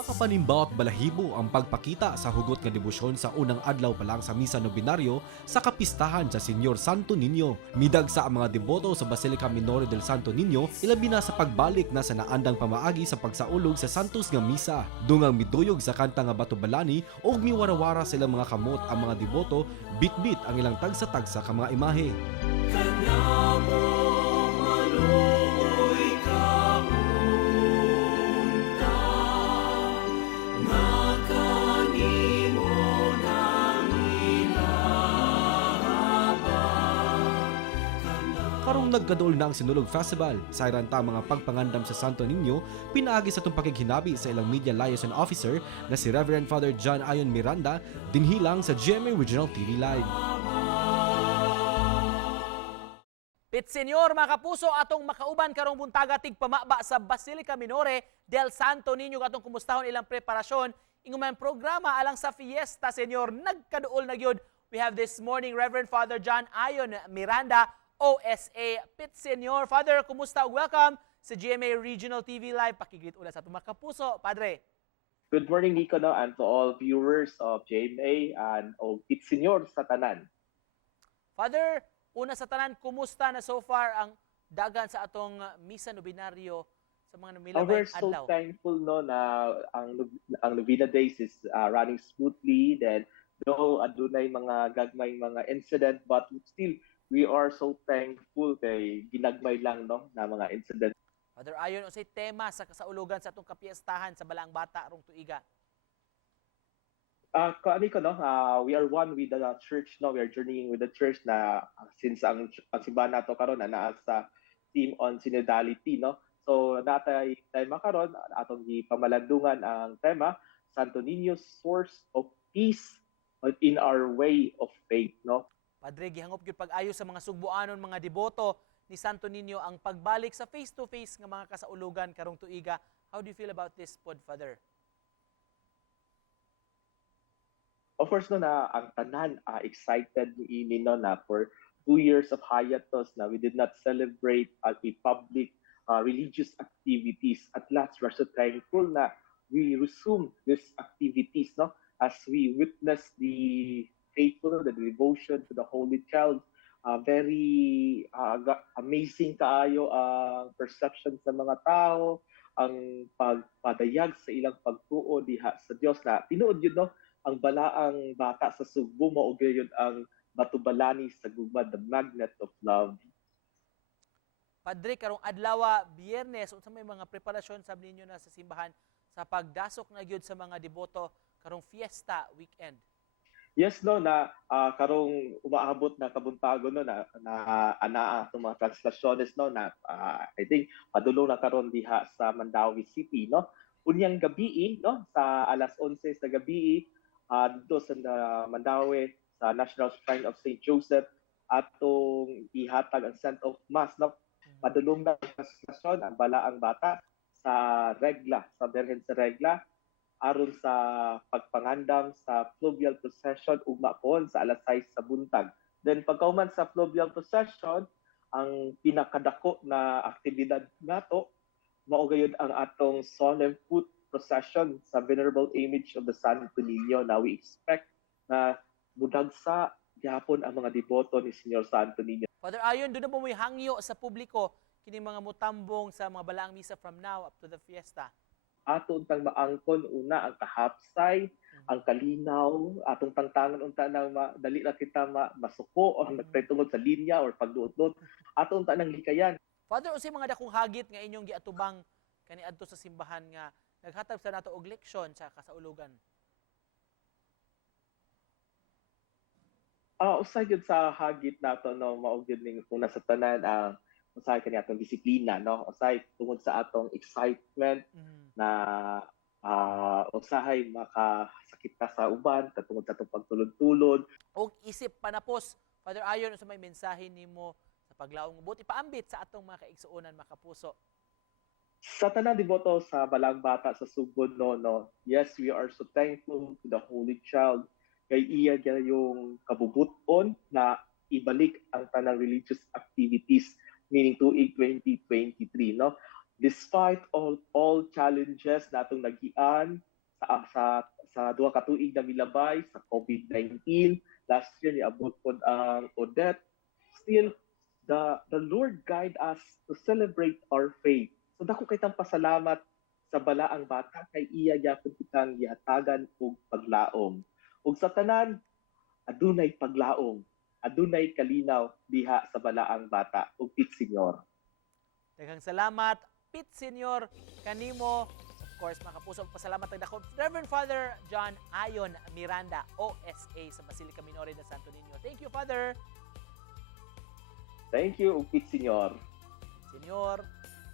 Makapanimbaot balahibo ang pagpakita sa hugot nga debosyon sa unang adlaw pa lang sa misa nobinaryo sa kapistahan sa Senyor Santo Niño. Midagsa ang mga deboto sa Basilica Minore del Santo Niño ilabi na sa pagbalik na sa naandang pamaagi sa pagsaulog sa Santos nga misa. Dungang miduyog sa kanta nga Batubalani ug miwarawara silang mga kamot ang mga deboto bitbit ang ilang tagsa-tagsa ka mga imahe. Karong nagkaduol na ang Sinulog Festival, sayran ta mga pagpangandam sa Santo Niño, pinaagi sa itong pakighinabi sa ilang media liaison officer na si Reverend Father John Ayon Miranda, dinhilang sa GMA Regional TV Live. Senyor, mga kapuso, atong makauban karong buntaga tigpamaba sa Basilica Minore del Santo Niño atong kumustahon ilang preparasyon inguman programa alang sa fiesta, senyor. Nagkaduol na gyud. We have this morning Reverend Father John Ayon Miranda, OSA Senyor. Father, kumusta ug welcome sa GMA Regional TV Live. Pakigreet una sa atong mga kapuso, Padre. Good morning, Nico, no, and to all viewers of GMA and of Senyor sa tanan. Father, una sa tanan, kumusta na so far ang dagan sa atong misa nobinaryo sa mga We're milabay adlaw? so thankful no na ang Novena Days is running smoothly. Then though adunay mga gagmay mga incident, but still we are so thankful kay ginagmay lang no na mga incident. Father Ayon, unsay tema sa kasaulugan sa atong kapiestahan sa Balaang Bata rong tuiga? We are one with the church, no? We are journeying with the church na since ang simbahan nato karon na naa sa theme on synodality, no? So natay tema karon atong gipamalandungan ang tema Santo Niño, Source of Peace in our way of faith, no? Padre, gihangop gyud pag-ayo sa mga sugbuanon, mga deboto ni Santo Niño ang pagbalik sa face-to-face nga mga kasaulugan karong tuiga. How do you feel about this, pod, Father? Of course, no, na ang tanan excited ni no na for 2 years of hiatus na we did not celebrate a public religious activities. At last, we're so thankful na we resume these activities, no, as we witness the faithful, the devotion to the Holy Child. Very amazing kaayo ang perception sa mga tao, ang pagpadayag sa ilang pagtuo diha sa Dios na tinuod yun, no, ang balaang bata sa Sugbo mao gyud ang Batubalani sa gugma, the magnet of love. Padre, karong adlaw Biyernes, unsa may mga preparasyon sab ninyo na sa simbahan sa pagdasok na gyud sa mga deboto karong fiesta weekend? Yes, no, na karong umaabot na kabuntago no na ana atong mga translasyones, no, na I think padulong na karon diha sa Mandawi City, no. Unyang gabi, no, sa alas 11 sa gabi dito sa Mandawi sa National Shrine of St. Joseph atong ihatag ang Scent of Mass, no. Padulong na translasyon ang balaang bata sa regla, sa Birhen sa regla, aron sa pagpangandam sa fluvial procession ugma pohon sa alas 6 sa buntag. Then pagkauman sa fluvial procession, ang pinakadako na aktibidad nato mao gayud ang atong solemn foot procession sa venerable image of the Santo Niño. Na we expect na mudagsa gihapon ang mga deboto ni Senyor Santo Niño. Father Ayon, doon na mo may hangyo sa publiko kini mga mutambong sa mga balaang misa from now up to the fiesta? Ato untang maangkon una ang kahapsay, ang kalinaw, atong tangtangan unta nang dali na kita masuko o nagtaytungod sa linya or pagduot-duot. Ato unta nang likayan. Father, unsay mga dakong hagit nga inyong giatubang kaniadto sa simbahan nga naghatag sa nato og leksyon sa kasaulugan? Usay gyud sa hagit nato, no, mao gyud ning una sa tanan ang usay kani atong disiplina, no, usay tungod sa atong excitement na usahay makasakit ka sa uban katungod sa atong pagtulod-tulod. Og isip panapos, Father Ayon, sa may mensahe nimo sa paglaong buti paambit sa atong mga kaigsuonan, mga kapuso? Sa tanang deboto sa Balaang Bata sa Sugod, no, yes, we are so thankful to the Holy Child kay iya yung kabubuton na ibalik ang tanang religious activities, meaning tuig 2023, no. Despite all challenges natong nagian, sa duha ka tuig na milabay sa COVID-19. Last year niabot pod ang Odette. Still the Lord guide us to celebrate our faith. So dako kay tang pasalamat sa balaang bata kay iya gyapon kitang gihatagan og paglaom. Ug sa tanan adunay paglaom, adunay kalinaw diha sa balaang bata ug Pit Senyor. Daghang salamat, Pit Senyor, kanimo. Of course, makapuso og pasalamat ang dako Reverend Father John Ayon Miranda, OSA sa Basilica Minore del Santo Niño. Thank you, Father. Thank you ug Pit Senyor. Senyor.